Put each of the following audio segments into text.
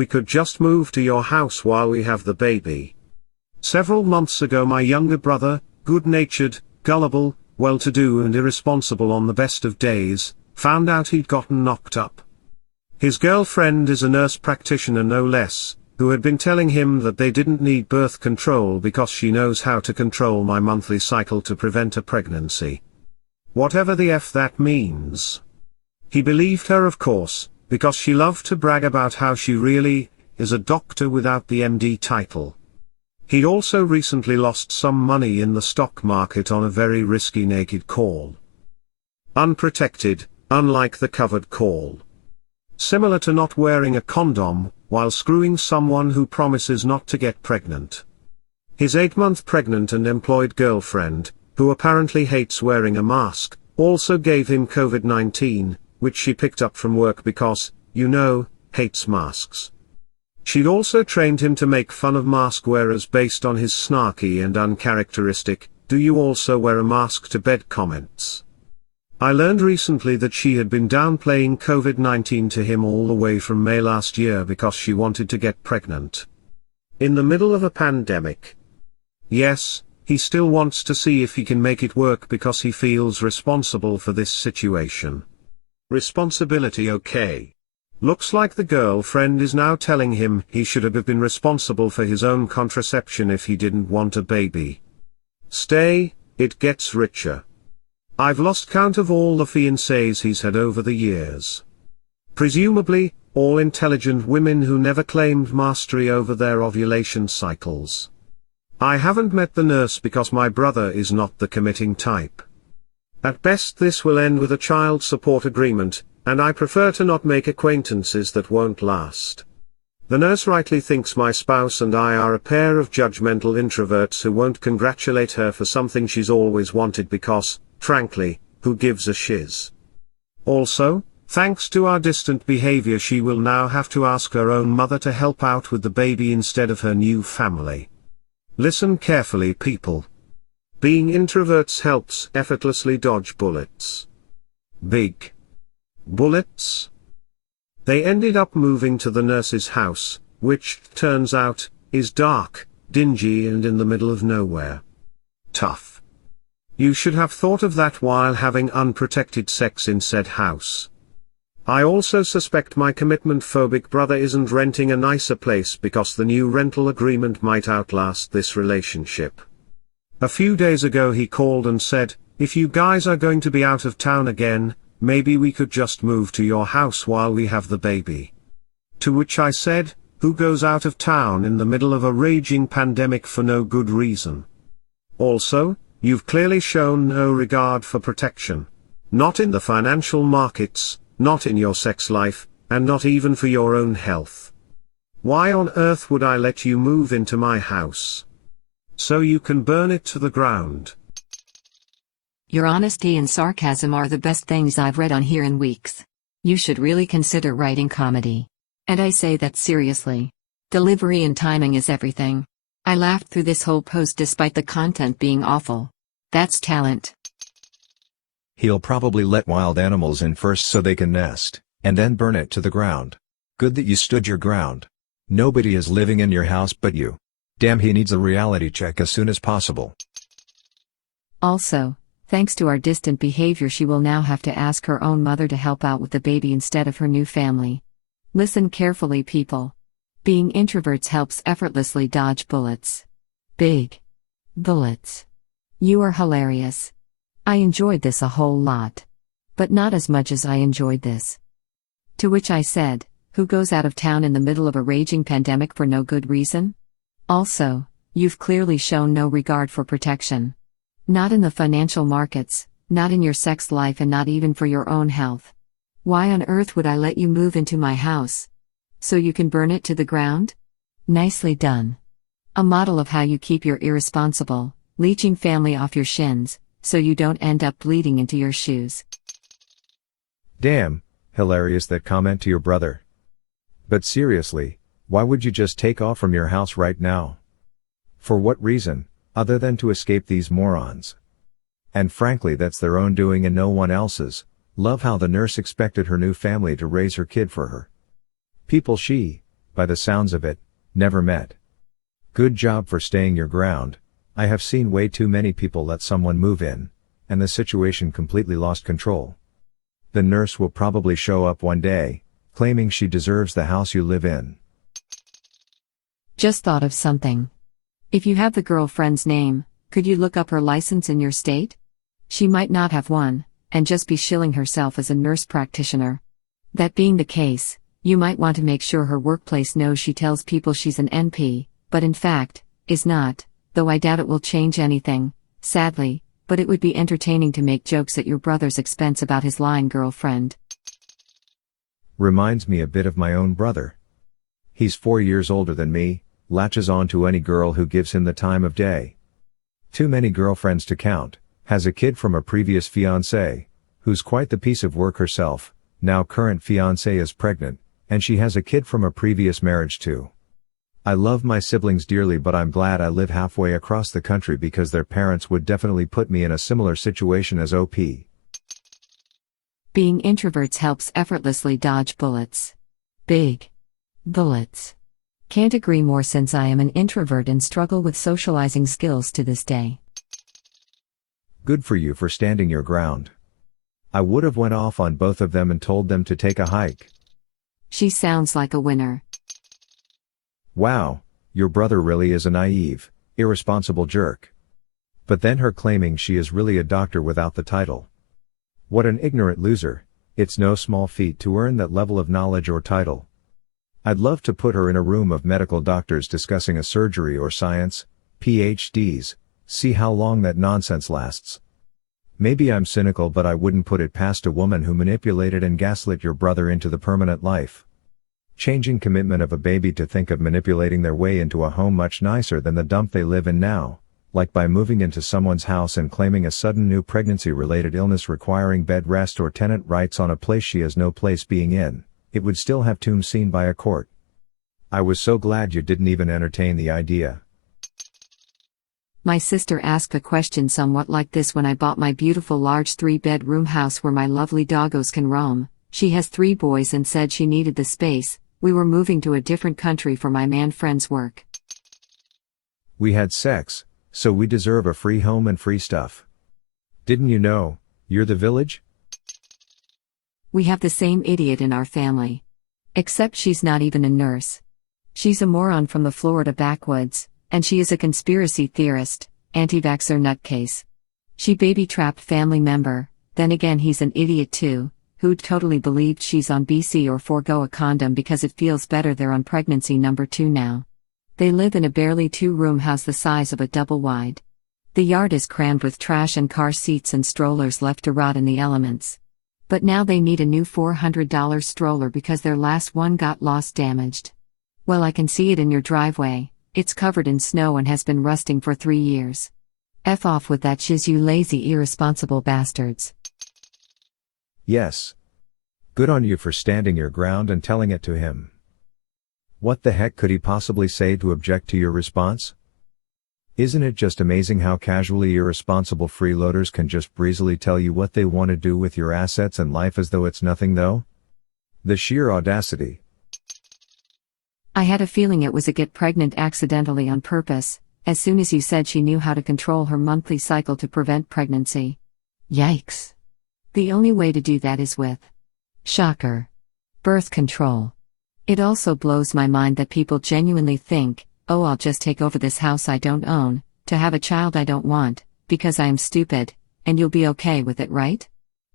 We could just move to your house while we have the baby. Several months ago my younger brother, good-natured, gullible, well-to-do and irresponsible on the best of days, found out he'd gotten knocked up. His girlfriend is a nurse practitioner no less, who had been telling him that they didn't need birth control because she knows how to control my monthly cycle to prevent a pregnancy. Whatever the F that means. He believed her, of course, because she loved to brag about how she really is a doctor without the MD title. He'd also recently lost some money in the stock market on a very risky naked call. Unprotected, unlike the covered call. Similar to not wearing a condom, while screwing someone who promises not to get pregnant. His 8-month pregnant and employed girlfriend, who apparently hates wearing a mask, also gave him COVID-19, which she picked up from work because, hates masks. She'd also trained him to make fun of mask wearers based on his snarky and uncharacteristic, "Do you also wear a mask to bed" comments. I learned recently that she had been downplaying COVID-19 to him all the way from May last year because she wanted to get pregnant. In the middle of a pandemic. Yes, he still wants to see if he can make it work because he feels responsible for this situation. Responsibility okay. Looks like the girlfriend is now telling him he should have been responsible for his own contraception if he didn't want a baby. Stay, it gets richer. I've lost count of all the fiancés he's had over the years. Presumably, all intelligent women who never claimed mastery over their ovulation cycles. I haven't met the nurse because my brother is not the committing type. At best this will end with a child support agreement, and I prefer to not make acquaintances that won't last. The nurse rightly thinks my spouse and I are a pair of judgmental introverts who won't congratulate her for something she's always wanted because, frankly, who gives a shiz? Also, thanks to our distant behavior she will now have to ask her own mother to help out with the baby instead of her new family. Listen carefully, people. Being introverts helps effortlessly dodge bullets. Big bullets? They ended up moving to the nurse's house, which, turns out, is dark, dingy and in the middle of nowhere. Tough. You should have thought of that while having unprotected sex in said house. I also suspect my commitment-phobic brother isn't renting a nicer place because the new rental agreement might outlast this relationship. A few days ago he called and said, "If you guys are going to be out of town again, maybe we could just move to your house while we have the baby." To which I said, who goes out of town in the middle of a raging pandemic for no good reason? Also, you've clearly shown no regard for protection. Not in the financial markets, not in your sex life, and not even for your own health. Why on earth would I let you move into my house? So you can burn it to the ground. Your honesty and sarcasm are the best things I've read on here in weeks. You should really consider writing comedy. And I say that seriously. Delivery and timing is everything. I laughed through this whole post despite the content being awful. That's talent. He'll probably let wild animals in first so they can nest, and then burn it to the ground. Good that you stood your ground. Nobody is living in your house but you. Damn, he needs a reality check as soon as possible. Also, thanks to our distant behavior she will now have to ask her own mother to help out with the baby instead of her new family. Listen carefully, people. Being introverts helps effortlessly dodge bullets. Big bullets. You are hilarious. I enjoyed this a whole lot. But not as much as I enjoyed this. To which I said, who goes out of town in the middle of a raging pandemic for no good reason? Also, you've clearly shown no regard for protection. Not in the financial markets, not in your sex life and not even for your own health. Why on earth would I let you move into my house? So you can burn it to the ground? Nicely done. A model of how you keep your irresponsible, leeching family off your shins, so you don't end up bleeding into your shoes. Damn, hilarious that comment to your brother. But seriously, why would you just take off from your house right now? For what reason, other than to escape these morons? And frankly that's their own doing and no one else's. Love how the nurse expected her new family to raise her kid for her. People, she by the sounds of it, never met. Good job for staying your ground. I have seen way too many people let someone move in, and the situation completely lost control. The nurse will probably show up one day, claiming she deserves the house you live in. Just thought of something. If you have the girlfriend's name, could you look up her license in your state? She might not have one, and just be shilling herself as a nurse practitioner. That being the case, you might want to make sure her workplace knows she tells people she's an NP, but in fact, is not, though I doubt it will change anything, sadly, but it would be entertaining to make jokes at your brother's expense about his lying girlfriend. Reminds me a bit of my own brother. He's 4 years older than me, latches on to any girl who gives him the time of day. Too many girlfriends to count, has a kid from a previous fiancé, who's quite the piece of work herself, now current fiancé is pregnant, and she has a kid from a previous marriage too. I love my siblings dearly, but I'm glad I live halfway across the country because their parents would definitely put me in a similar situation as OP. Being introverts helps effortlessly dodge bullets. Big bullets. Can't agree more since I am an introvert and struggle with socializing skills to this day. Good for you for standing your ground. I would have went off on both of them and told them to take a hike. She sounds like a winner. Wow, your brother really is a naive, irresponsible jerk. But then her claiming she is really a doctor without the title. What an ignorant loser. It's no small feat to earn that level of knowledge or title. I'd love to put her in a room of medical doctors discussing a surgery or science, PhDs, see how long that nonsense lasts. Maybe I'm cynical, but I wouldn't put it past a woman who manipulated and gaslit your brother into the permanent life. Changing commitment of a baby to think of manipulating their way into a home much nicer than the dump they live in now, like by moving into someone's house and claiming a sudden new pregnancy-related illness requiring bed rest or tenant rights on a place she has no place being in, it would still have to be seen by a court. I was so glad you didn't even entertain the idea. My sister asked a question somewhat like this when I bought my beautiful large 3-bedroom house where my lovely doggos can roam. She has 3 boys and said she needed the space. We were moving to a different country for my man friend's work. We had sex, so we deserve a free home and free stuff. Didn't you know, you're the village? We have the same idiot in our family. Except she's not even a nurse. She's a moron from the Florida backwoods, and she is a conspiracy theorist, anti-vaxxer nutcase. She baby-trapped family member, then again he's an idiot too, who'd totally believed she's on BC or forego a condom because it feels better they're on pregnancy number 2 now. They live in a barely 2-room house the size of a double wide. The yard is crammed with trash and car seats and strollers left to rot in the elements. But now they need a new $400 stroller because their last one got lost damaged. Well, I can see it in your driveway. It's covered in snow and has been rusting for 3 years. F off with that shiz, you lazy irresponsible bastards. Yes. Good on you for standing your ground and telling it to him. What the heck could he possibly say to object to your response? Isn't it just amazing how casually irresponsible freeloaders can just breezily tell you what they want to do with your assets and life as though it's nothing though? The sheer audacity. I had a feeling it was a get pregnant accidentally on purpose, as soon as you said she knew how to control her monthly cycle to prevent pregnancy. Yikes. The only way to do that is with, shocker, birth control. It also blows my mind that people genuinely think, oh, I'll just take over this house I don't own, to have a child I don't want, because I am stupid, and you'll be okay with it, right?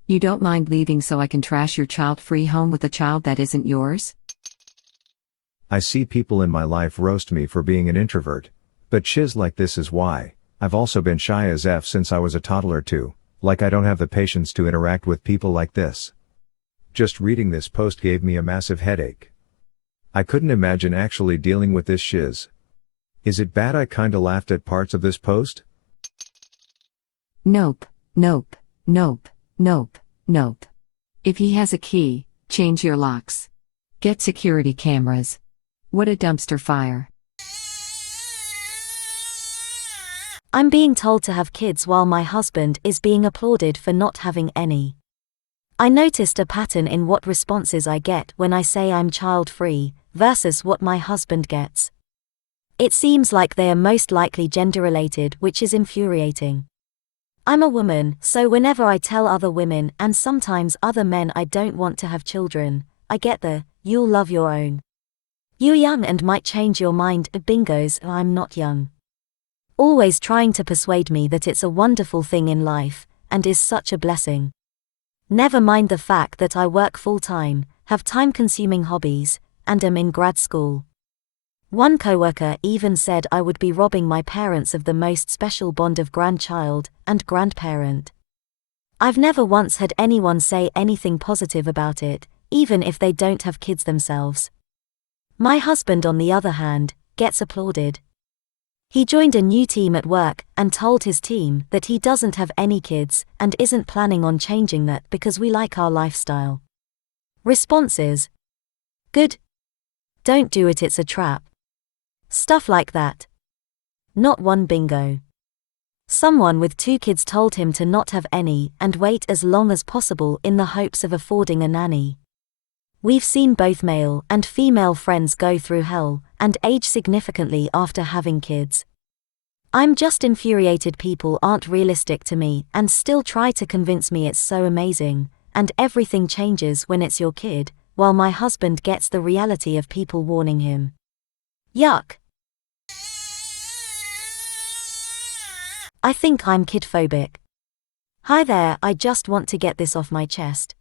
You don't mind leaving so I can trash your child-free home with a child that isn't yours? I see people in my life roast me for being an introvert, but shiz like this is why. I've also been shy as F since I was a toddler too, like I don't have the patience to interact with people like this. Just reading this post gave me a massive headache. I couldn't imagine actually dealing with this shiz. Is it bad I kinda laughed at parts of this post? Nope, nope, nope, nope, nope. If he has a key, change your locks. Get security cameras. What a dumpster fire. I'm being told to have kids while my husband is being applauded for not having any. I noticed a pattern in what responses I get when I say I'm child-free. versus what my husband gets. It seems like they are most likely gender-related, which is infuriating. I'm a woman, so whenever I tell other women and sometimes other men I don't want to have children, I get the, "You'll love your own. You're young and might change your mind" bingos. I'm not young. Always trying to persuade me that it's a wonderful thing in life, and is such a blessing. Never mind the fact that I work full-time, have time-consuming hobbies, and am in grad school. One coworker even said I would be robbing my parents of the most special bond of grandchild and grandparent. I've never once had anyone say anything positive about it, even if they don't have kids themselves. My husband, on the other hand, gets applauded. He joined a new team at work and told his team that he doesn't have any kids and isn't planning on changing that because we like our lifestyle. Responses: "Good. Don't do it, it's a trap." Stuff like that. Not one bingo. Someone with 2 kids told him to not have any and wait as long as possible in the hopes of affording a nanny. We've seen both male and female friends go through hell and age significantly after having kids. I'm just infuriated people aren't realistic to me and still try to convince me it's so amazing, and everything changes when it's your kid, while my husband gets the reality of people warning him. Yuck. I think I'm kid-phobic. Hi there, I just want to get this off my chest.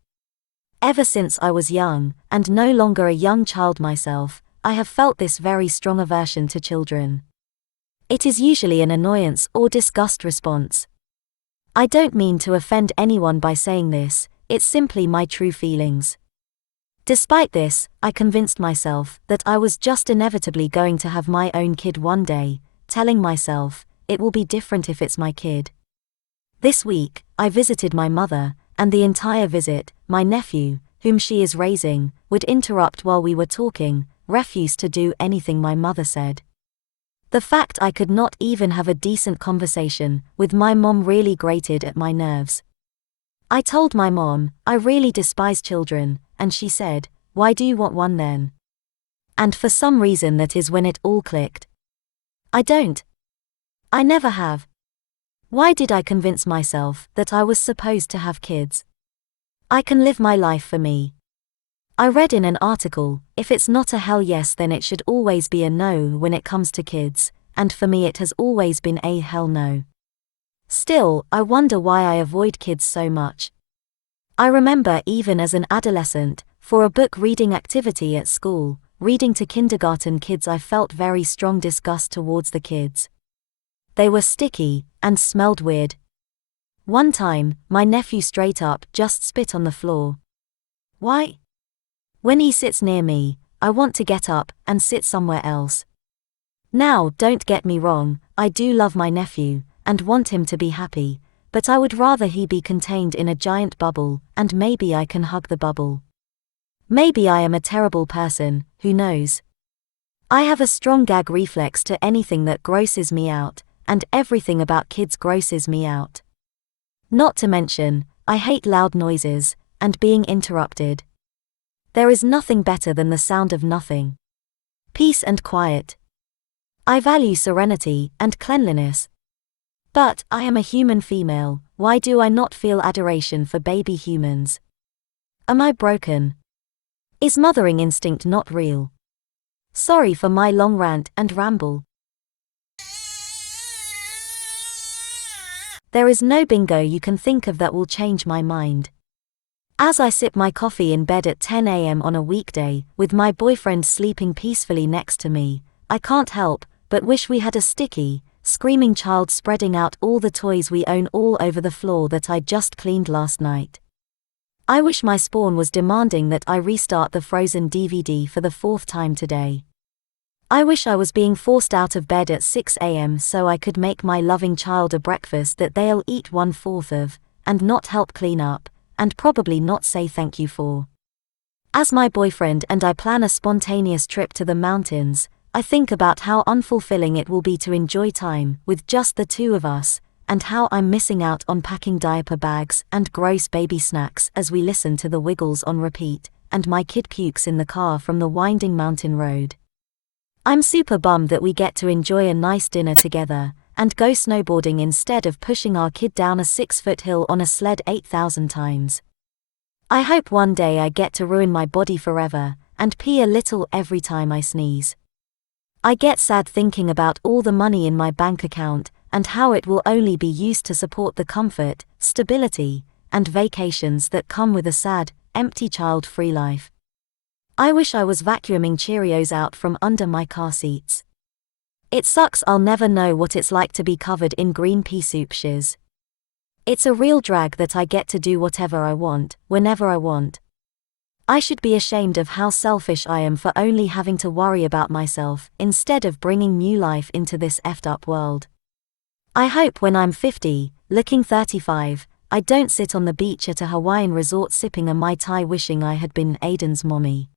Ever since I was young, and no longer a young child myself, I have felt this very strong aversion to children. It is usually an annoyance or disgust response. I don't mean to offend anyone by saying this, it's simply my true feelings. Despite this, I convinced myself that I was just inevitably going to have my own kid one day, telling myself, it will be different if it's my kid. This week, I visited my mother, and the entire visit, my nephew, whom she is raising, would interrupt while we were talking, refused to do anything my mother said. The fact I could not even have a decent conversation with my mom really grated at my nerves. I told my mom, I really despise children, and she said, "Why do you want one then?" And for some reason that is when it all clicked. I don't. I never have. Why did I convince myself that I was supposed to have kids? I can live my life for me. I read in an article, if it's not a hell yes then it should always be a no when it comes to kids, and for me it has always been a hell no. Still, I wonder why I avoid kids so much. I remember even as an adolescent, for a book reading activity at school, reading to kindergarten kids, I felt very strong disgust towards the kids. They were sticky, and smelled weird. One time, my nephew straight up just spit on the floor. Why? When he sits near me, I want to get up and sit somewhere else. Now, don't get me wrong, I do love my nephew, and want him to be happy, but I would rather he be contained in a giant bubble, and maybe I can hug the bubble. Maybe I am a terrible person, who knows? I have a strong gag reflex to anything that grosses me out, and everything about kids grosses me out. Not to mention, I hate loud noises, and being interrupted. There is nothing better than the sound of nothing. Peace and quiet. I value serenity and cleanliness. But I am a human female, why do I not feel adoration for baby humans? Am I broken? Is mothering instinct not real? Sorry for my long rant and ramble. There is no bingo you can think of that will change my mind. As I sip my coffee in bed at 10 a.m. on a weekday, with my boyfriend sleeping peacefully next to me, I can't help but wish we had a sticky, screaming child spreading out all the toys we own all over the floor that I just cleaned last night. I wish my spawn was demanding that I restart the Frozen DVD for the 4th time today. I wish I was being forced out of bed at 6 a.m. so I could make my loving child a breakfast that they'll eat 1/4 of, and not help clean up, and probably not say thank you for. As my boyfriend and I plan a spontaneous trip to the mountains, I think about how unfulfilling it will be to enjoy time with just the two of us, and how I'm missing out on packing diaper bags and gross baby snacks as we listen to the Wiggles on repeat, and my kid pukes in the car from the winding mountain road. I'm super bummed that we get to enjoy a nice dinner together, and go snowboarding instead of pushing our kid down a 6-foot hill on a sled 8,000 times. I hope one day I get to ruin my body forever, and pee a little every time I sneeze. I get sad thinking about all the money in my bank account, and how it will only be used to support the comfort, stability, and vacations that come with a sad, empty child-free life. I wish I was vacuuming Cheerios out from under my car seats. It sucks I'll never know what it's like to be covered in green pea soup shiz. It's a real drag that I get to do whatever I want, whenever I want. I should be ashamed of how selfish I am for only having to worry about myself, instead of bringing new life into this effed up world. I hope when I'm 50, looking 35, I don't sit on the beach at a Hawaiian resort sipping a Mai Tai wishing I had been Aiden's mommy.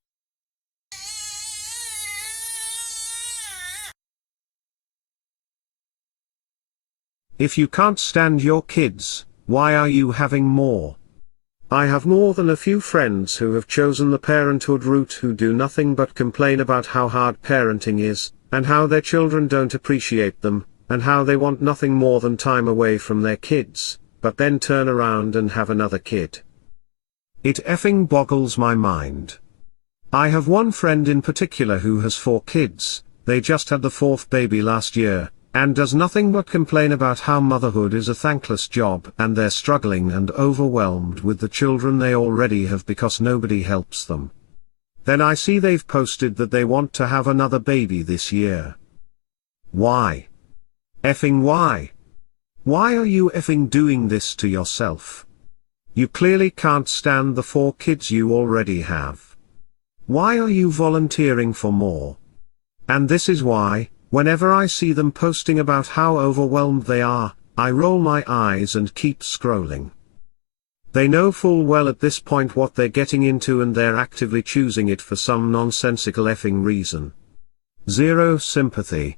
If you can't stand your kids, why are you having more? I have more than a few friends who have chosen the parenthood route who do nothing but complain about how hard parenting is, and how their children don't appreciate them, and how they want nothing more than time away from their kids, but then turn around and have another kid. It effing boggles my mind. I have one friend in particular who has 4 kids, they just had the 4th baby last year, and does nothing but complain about how motherhood is a thankless job and they're struggling and overwhelmed with the children they already have because nobody helps them. Then I see they've posted that they want to have another baby this year. Why? Effing why? Why are you effing doing this to yourself? You clearly can't stand the 4 kids you already have. Why are you volunteering for more? And this is why, whenever I see them posting about how overwhelmed they are, I roll my eyes and keep scrolling. They know full well at this point what they're getting into and they're actively choosing it for some nonsensical effing reason. Zero sympathy.